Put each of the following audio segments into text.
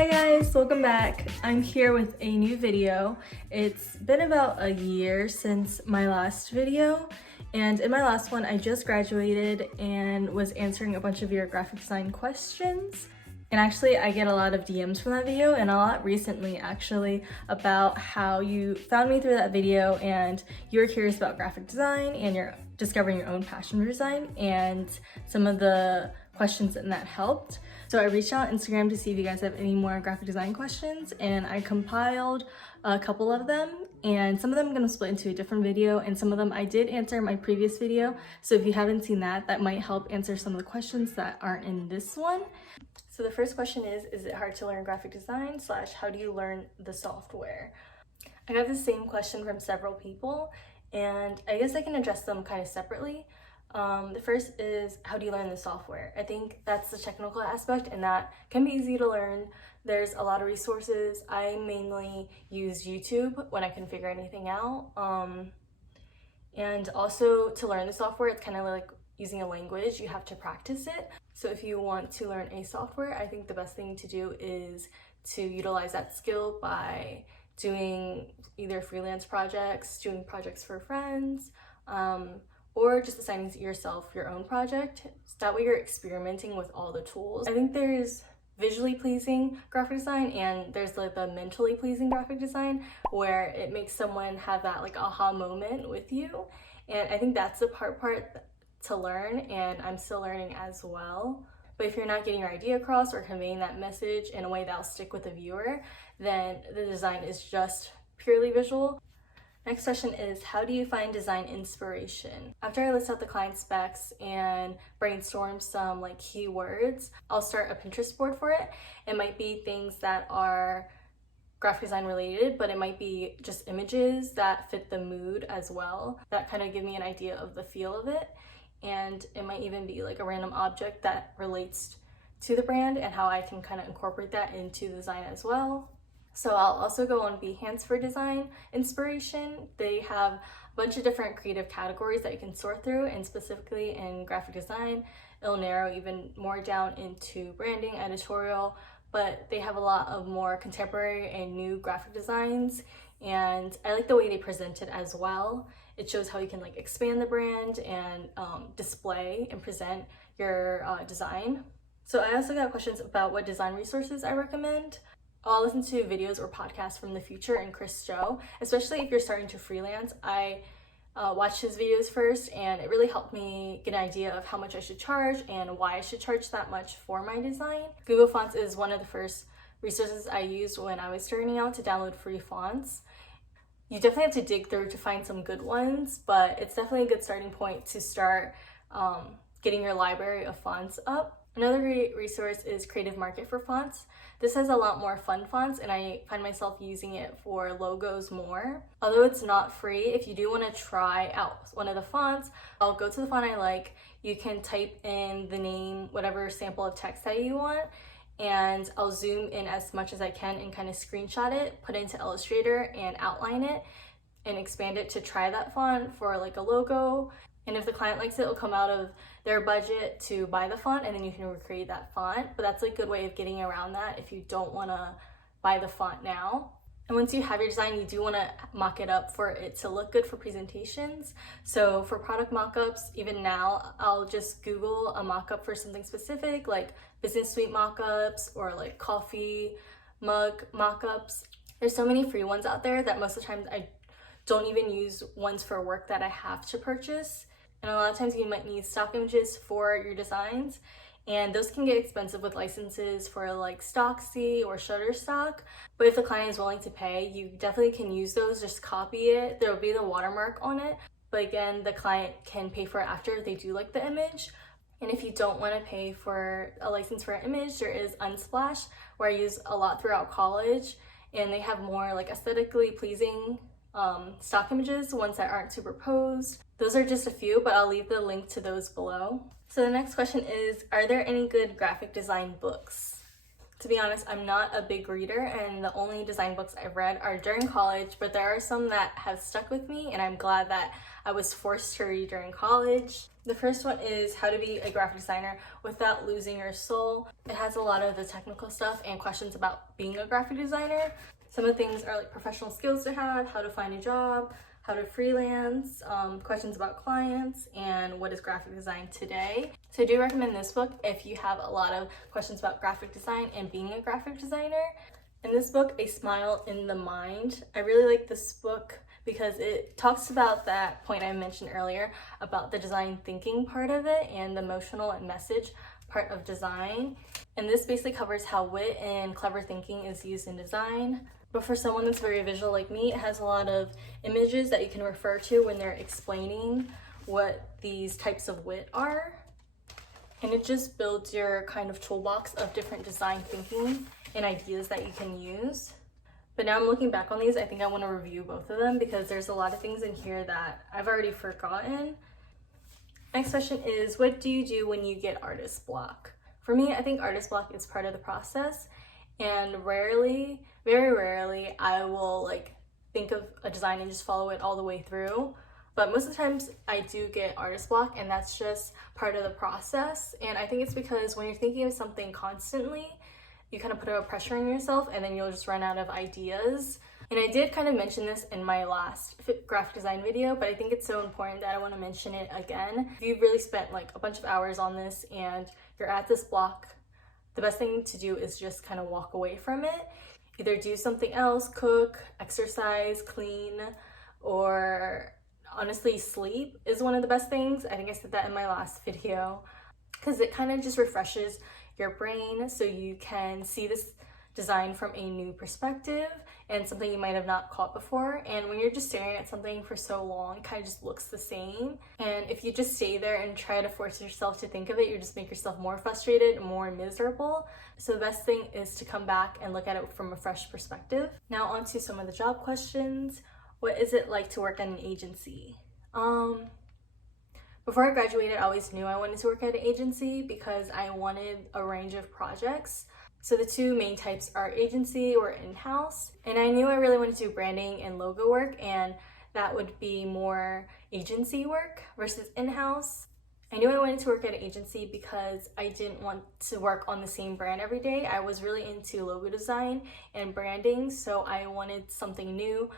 Hi guys, welcome back. I'm here with a new video. It's been about a year since my last video, and in my last one I just graduated and was answering a bunch of your graphic design questions. And actually I get a lot of DMs from that video, and a lot recently actually, about how you found me through that video and you were curious about graphic design and you're discovering your own passion for design, and some of the questions in that helped. So I reached out on Instagram to see if you guys have any more graphic design questions, and I compiled a couple of them, and some of them I'm going to split into a different video, and some of them I did answer in my previous video. So if you haven't seen that, that might help answer some of the questions that aren't in this one. So the first question is it hard to learn graphic design / how do you learn the software? I got the same question from several people, and I guess I can address them kind of separately. The first is, how do you learn the software? I think that's the technical aspect, and that can be easy to learn. There's a lot of resources. I mainly use YouTube when I can figure anything out. And also, to learn the software, it's kind of like using a language. You have to practice it. So if you want to learn a software, I think the best thing to do is to utilize that skill by doing either freelance projects, doing projects for friends, or just assigning yourself your own project. So that way you're experimenting with all the tools. I think there's visually pleasing graphic design, and there's like the mentally pleasing graphic design, where it makes someone have that like aha moment with you. And I think that's the hard part to learn, and I'm still learning as well. But if you're not getting your idea across or conveying that message in a way that'll stick with the viewer, then the design is just purely visual. Next question is, how do you find design inspiration? After I list out the client specs and brainstorm some like keywords, I'll start a Pinterest board for it. It might be things that are graphic design related, but it might be just images that fit the mood as well, that kind of give me an idea of the feel of it. And it might even be like a random object that relates to the brand and how I can kind of incorporate that into the design as well. So I'll also go on Behance for design inspiration. They have a bunch of different creative categories that you can sort through, and specifically in graphic design, it'll narrow even more down into branding, editorial, but they have a lot of more contemporary and new graphic designs, and I like the way they present it as well. It shows how you can like expand the brand and display and present your design. So I also got questions about what design resources I recommend. I'll listen to videos or podcasts from The Future and Chris Joe, especially if you're starting to freelance. I watched his videos first, and it really helped me get an idea of how much I should charge and why I should charge that much for my design. Google Fonts is one of the first resources I used when I was starting out to download free fonts. You definitely have to dig through to find some good ones, but it's definitely a good starting point to start getting your library of fonts up. Another great resource is Creative Market for fonts. This has a lot more fun fonts, and I find myself using it for logos more. Although it's not free, if you do want to try out one of the fonts, I'll go to the font I like. You can type in the name, whatever sample of text that you want, and I'll zoom in as much as I can and kind of screenshot it, put it into Illustrator and outline it and expand it to try that font for like a logo. And if the client likes it, it'll come out of their budget to buy the font, and then you can recreate that font. But that's a good way of getting around that if you don't want to buy the font now. And once you have your design, you do want to mock it up for it to look good for presentations. So for product mock-ups, even now, I'll just Google a mock-up for something specific, like business suite mock-ups or like coffee mug mock-ups. There's so many free ones out there that most of the time I don't even use ones for work that I have to purchase. And a lot of times you might need stock images for your designs, and those can get expensive with licenses for like Stocksy or Shutterstock. But if the client is willing to pay, you definitely can use those. Just copy it. There will be the watermark on it, but again, the client can pay for it after if they do like the image. And if you don't want to pay for a license for an image, there is Unsplash, where I use a lot throughout college, and they have more like aesthetically pleasing stock images, ones that aren't superposed. Those are just a few, but I'll leave the link to those below. So the next question is, are there any good graphic design books? To be honest, I'm not a big reader, and the only design books I've read are during college, but there are some that have stuck with me, and I'm glad that I was forced to read during college. The first one is How to Be a Graphic Designer Without Losing Your Soul. It has a lot of the technical stuff and questions about being a graphic designer. Some of the things are like professional skills to have, how to find a job, how to freelance, questions about clients, and what is graphic design today. So I do recommend this book if you have a lot of questions about graphic design and being a graphic designer. In this book, A Smile in the Mind, I really like this book because it talks about that point I mentioned earlier about the design thinking part of it and the emotional and message part of design. And this basically covers how wit and clever thinking is used in design. But for someone that's very visual like me, it has a lot of images that you can refer to when they're explaining what these types of wit are. And it just builds your kind of toolbox of different design thinking and ideas that you can use. But now I'm looking back on these, I think I want to review both of them because there's a lot of things in here that I've already forgotten. Next question is, what do you do when you get artist block? For me, I think artist block is part of the process, and rarely, very rarely, I will like think of a design and just follow it all the way through. But most of the times I do get artist block, and that's just part of the process. And I think it's because when you're thinking of something constantly, you kind of put a pressure on yourself and then you'll just run out of ideas. And I did kind of mention this in my last graphic design video, but I think it's so important that I want to mention it again. If you've really spent like a bunch of hours on this and you're at this block, the best thing to do is just kind of walk away from it. Either do something else, cook, exercise, clean, or honestly sleep is one of the best things. I think I said that in my last video because it kind of just refreshes your brain so you can see this design from a new perspective and something you might have not caught before. And when you're just staring at something for so long, it kind of just looks the same. And if you just stay there and try to force yourself to think of it, you just make yourself more frustrated, more miserable. So the best thing is to come back and look at it from a fresh perspective. Now on to some of the job questions. What is it like to work at an agency? Before I graduated, I always knew I wanted to work at an agency because I wanted a range of projects. So the two main types are agency or in-house. And I knew I really wanted to do branding and logo work, and that would be more agency work versus in-house. I knew I wanted to work at an agency because I didn't want to work on the same brand every day. I was really into logo design and branding, so I wanted something new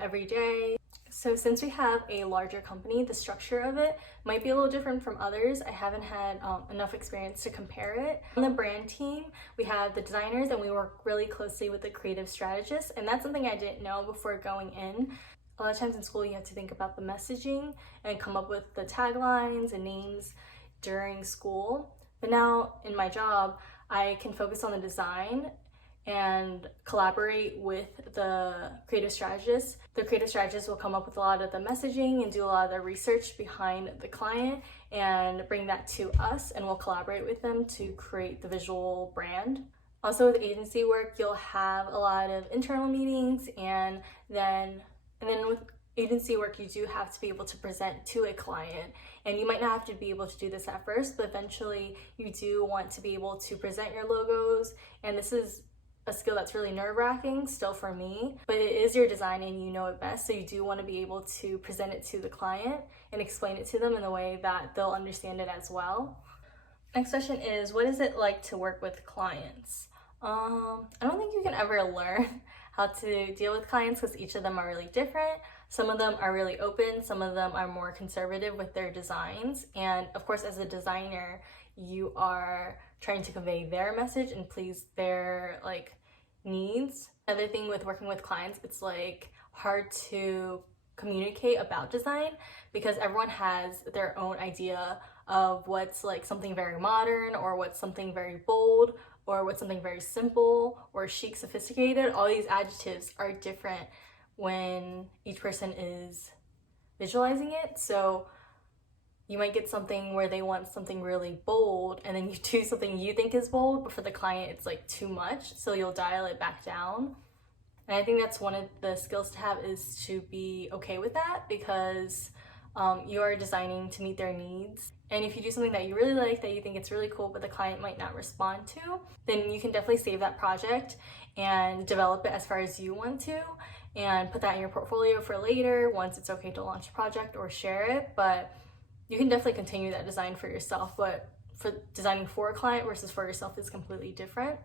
every day. So since we have a larger company, the structure of it might be a little different from others. I haven't had enough experience to compare it. On the brand team, we have the designers and we work really closely with the creative strategists, and that's something I didn't know before going in. A lot of times in school you have to think about the messaging and come up with the taglines and names during school. But now in my job, I can focus on the design and collaborate with the creative strategists. The creative strategists will come up with a lot of the messaging and do a lot of the research behind the client and bring that to us, and we'll collaborate with them to create the visual brand. Also with agency work, you'll have a lot of internal meetings, and then with agency work, you do have to be able to present to a client. And you might not have to be able to do this at first, but eventually you do want to be able to present your logos. And this is a skill that's really nerve-wracking still for me, but it is your design and you know it best, so you do want to be able to present it to the client and explain it to them in a way that they'll understand it as well. Next question is, what is it like to work with clients? I don't think you can ever learn how to deal with clients because each of them are really different. Some of them are really open, some of them are more conservative with their designs, and of course as a designer you are trying to convey their message and please their needs. Another thing with working with clients, it's hard to communicate about design because everyone has their own idea of what's something very modern, or what's something very bold, or what's something very simple or chic, sophisticated. All these adjectives are different when each person is visualizing it. So you might get something where they want something really bold, and then you do something you think is bold, but for the client it's too much, so you'll dial it back down. And I think that's one of the skills to have, is to be okay with that, because you are designing to meet their needs. And if you do something that you really like, that you think it's really cool, but the client might not respond to, then you can definitely save that project and develop it as far as you want to, and put that in your portfolio for later once it's okay to launch a project or share it. But you can definitely continue that design for yourself, but for designing for a client versus for yourself is completely different.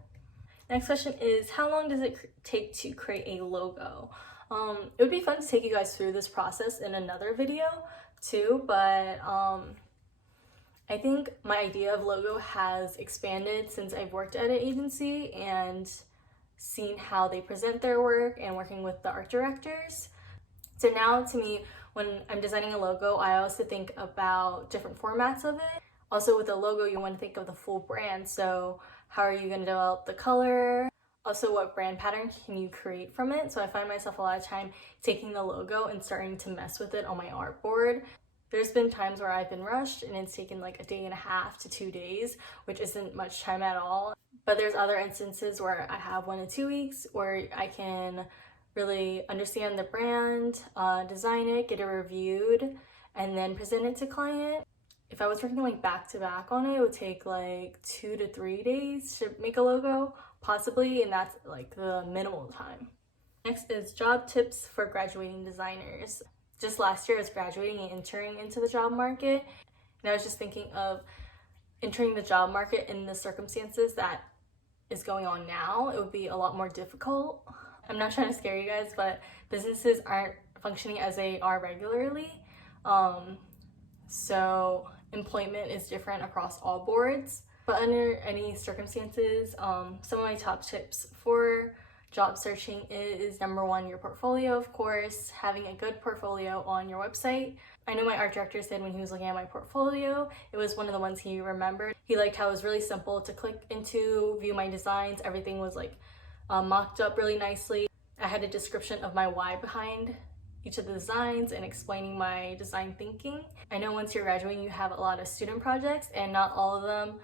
Next question is, how long does it take to create a logo? It would be fun to take you guys through this process in another video too, but I think my idea of logo has expanded since I've worked at an agency and seen how they present their work and working with the art directors. So now to me, when I'm designing a logo, I also think about different formats of it. Also with a logo, you want to think of the full brand. So how are you going to develop the color? Also, what brand pattern can you create from it? So I find myself a lot of time taking the logo and starting to mess with it on my artboard. There's been times where I've been rushed and it's taken like a day and a half to 2 days, which isn't much time at all. But there's other instances where I have 1 to 2 weeks where I can really understand the brand, design it, get it reviewed, and then present it to client. If I was working like back to back on it, it would take like 2 to 3 days to make a logo, possibly, and that's like the minimal time. Next is job tips for graduating designers. Just last year I was graduating and entering into the job market, and I was just thinking of entering the job market in the circumstances that is going on now. It would be a lot more difficult. I'm not trying to scare you guys, but businesses aren't functioning as they are regularly. So employment is different across all boards. But under any circumstances, some of my top tips for job searching is number 1, your portfolio, of course, having a good portfolio on your website. I know my art director said when he was looking at my portfolio, it was one of the ones he remembered. He liked how it was really simple to click into, view my designs. Everything was like mocked up really nicely. I had a description of my why behind each of the designs and explaining my design thinking. I know once you're graduating, you have a lot of student projects, and not all of them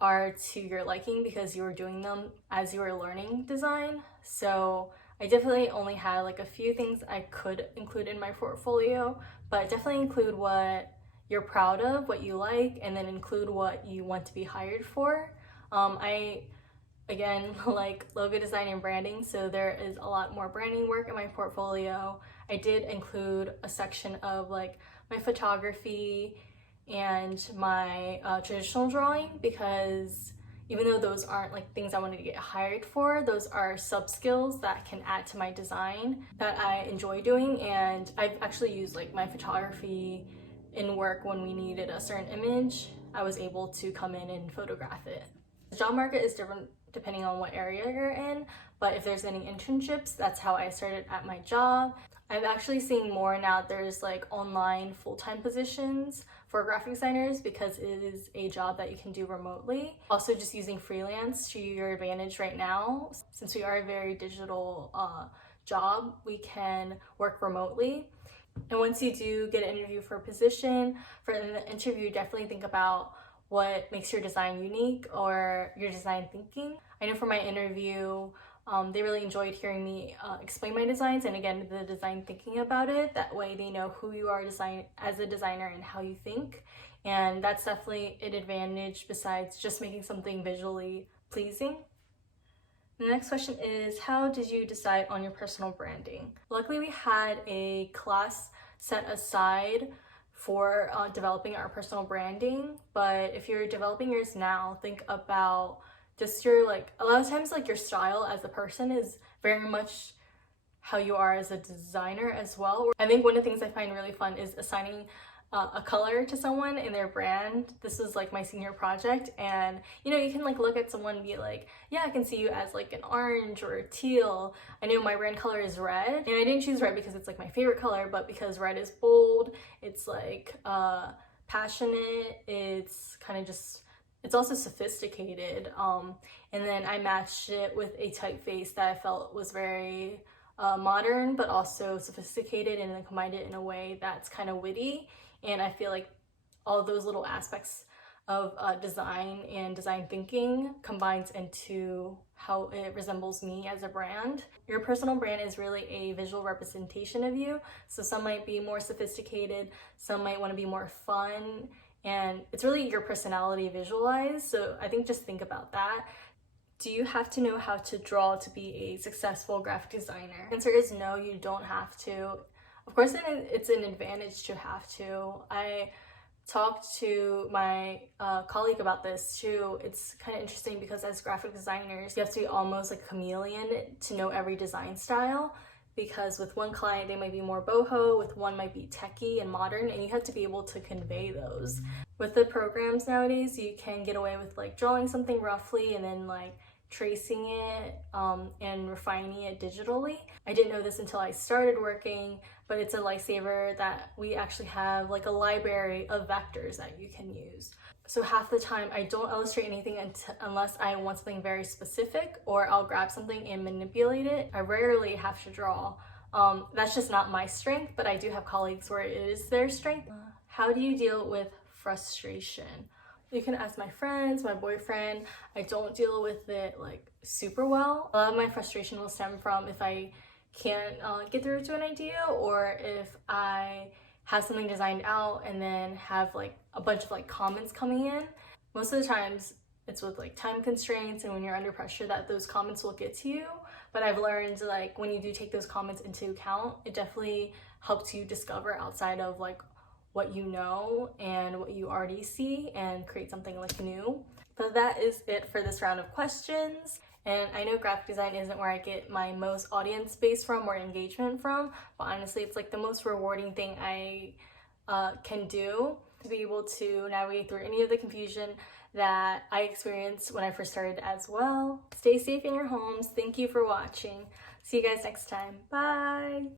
are to your liking because you were doing them as you were learning design. So I definitely only had like a few things I could include in my portfolio, but definitely include what you're proud of, what you like, and then include what you want to be hired for. I again like logo design and branding, so there is a lot more branding work in my portfolio. I did include a section of like my photography and my traditional drawing, because even though those aren't like things I wanted to get hired for, those are sub skills that can add to my design that I enjoy doing. And I've actually used like my photography in work when we needed a certain image. I was able to come in and photograph it. The job market is different depending on what area you're in, but if there's any internships, that's how I started at my job. I'm actually seeing more now. There's like online full-time positions for graphic designers because it is a job that you can do remotely. Also, just using freelance to your advantage right now. Since we are a very digital job, we can work remotely. And once you do get an interview for a position, for the interview, definitely think about what makes your design unique or your design thinking. I know for my interview, they really enjoyed hearing me explain my designs, and again, the design thinking about it. That way they know who you are as a designer and how you think. And that's definitely an advantage besides just making something visually pleasing. The next question is, how did you decide on your personal branding? Luckily, we had a class set aside for developing our personal branding, but if you're developing yours now, think about just your, like, a lot of times like your style as a person is very much how you are as a designer as well. I think one of the things I find really fun is assigning a color to someone in their brand. This was like my senior project, and you know, you can like look at someone and be like, yeah, I can see you as like an orange or a teal. I know my brand color is red, and I didn't choose red because it's like my favorite color, but because red is bold, it's like passionate, it's kind of just, it's also sophisticated. And then I matched it with a typeface that I felt was very modern but also sophisticated, and then combined it in a way that's kind of witty. And I feel like all those little aspects of design and design thinking combines into how it resembles me as a brand. Your personal brand is really a visual representation of you. So some might be more sophisticated, some might want to be more fun, and it's really your personality visualized. So I think just think about that. Do you have to know how to draw to be a successful graphic designer? The answer is no, you don't have to. Of course, it's an advantage to have to. I talked to my colleague about this too. It's kind of interesting because as graphic designers, you have to be almost like a chameleon to know every design style, because with one client they might be more boho, with one might be techie and modern, and you have to be able to convey those. With the programs nowadays, you can get away with like drawing something roughly and then like tracing it and refining it digitally. I didn't know this until I started working, but it's a lifesaver that we actually have like a library of vectors that you can use. So half the time I don't illustrate anything unless I want something very specific, or I'll grab something and manipulate it. I rarely have to draw. That's just not my strength, but I do have colleagues where it is their strength. How do you deal with frustration? You can ask my friends, my boyfriend. I don't deal with it like super well. A lot of my frustration will stem from if I can't get through to an idea, or if I have something designed out and then have like a bunch of like comments coming in. Most of the times it's with like time constraints and when you're under pressure that those comments will get to you. But I've learned like when you do take those comments into account, it definitely helps you discover outside of like what you know and what you already see and create something like new. But that is it for this round of questions. And I know graphic design isn't where I get my most audience base from or engagement from, but honestly it's like the most rewarding thing I can do, to be able to navigate through any of the confusion that I experienced when I first started as well. Stay safe in your homes. Thank you for watching. See you guys next time. Bye!